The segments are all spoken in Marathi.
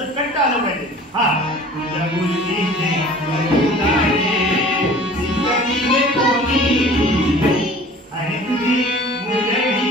माझं कंटा आलं पाहिजे. हा तुझ्या मुलगीचे फुलारे शिकविले कोणी आणि तुझी मुरळी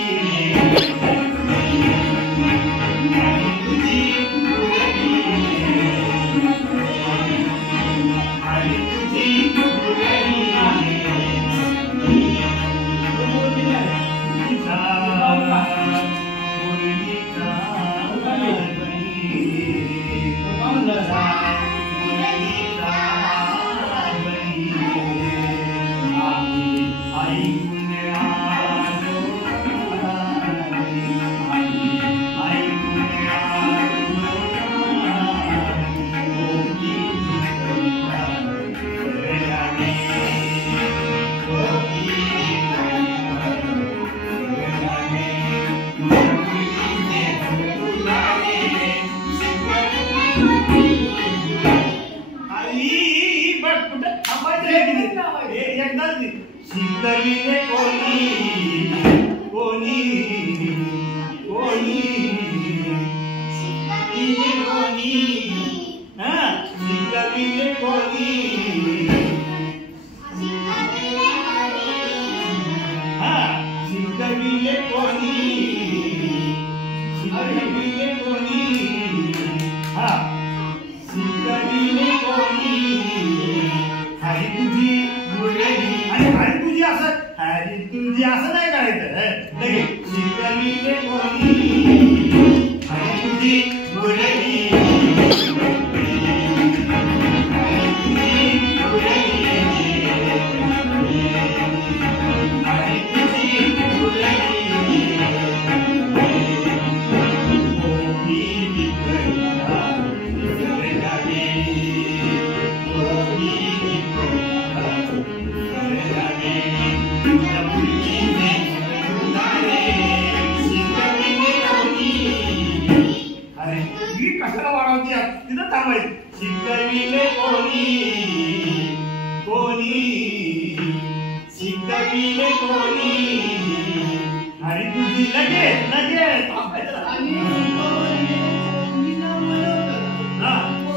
शिकविले कोणी कोणी कोणी शिकविले कोणी हा शिकविले कोणी हा शिकविले कोणी शिकविले कोणी हा शिकविले कोणी हरी तुझी मुरळी आणि हरी तुझी असं नाही करायचं लगेच शिकविले कोणी हरी तुझी मुरळी कशाला वाढवते तिथं थांबायचं. शिकविले कोणी कोणी शिकविले कोणी आणि तुझी लगेच लगेच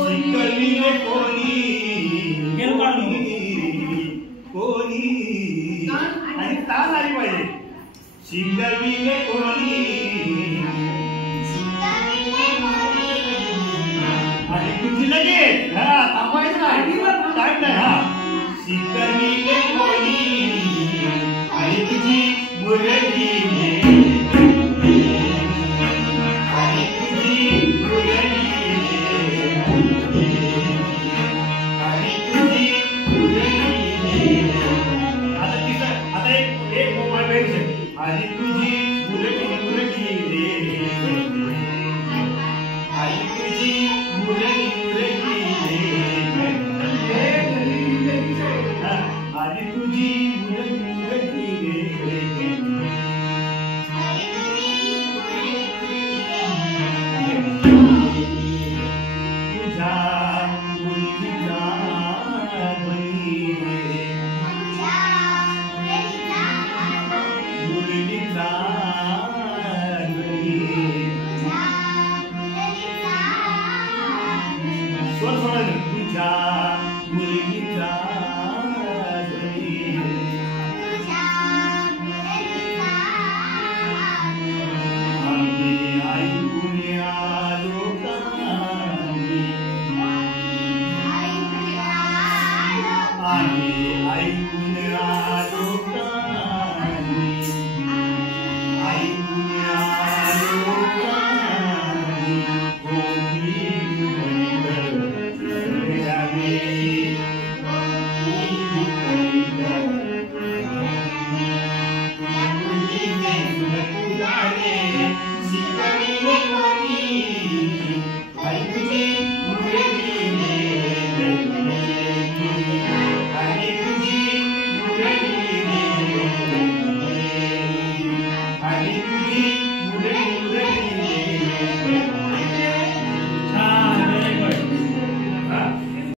शिकविले कोणी कोणी आणि ताल आली पाहिजे. शिकविले कोणी तुझी लगेच हा थांबायचं नाही टाइम नाही. हा शिकविले कोणी आणि तुझी मुरळी आणि तुझी मुरळी आणि तुझी मुरळी. आता तिथं आता एक मोबाईल आणि तुझी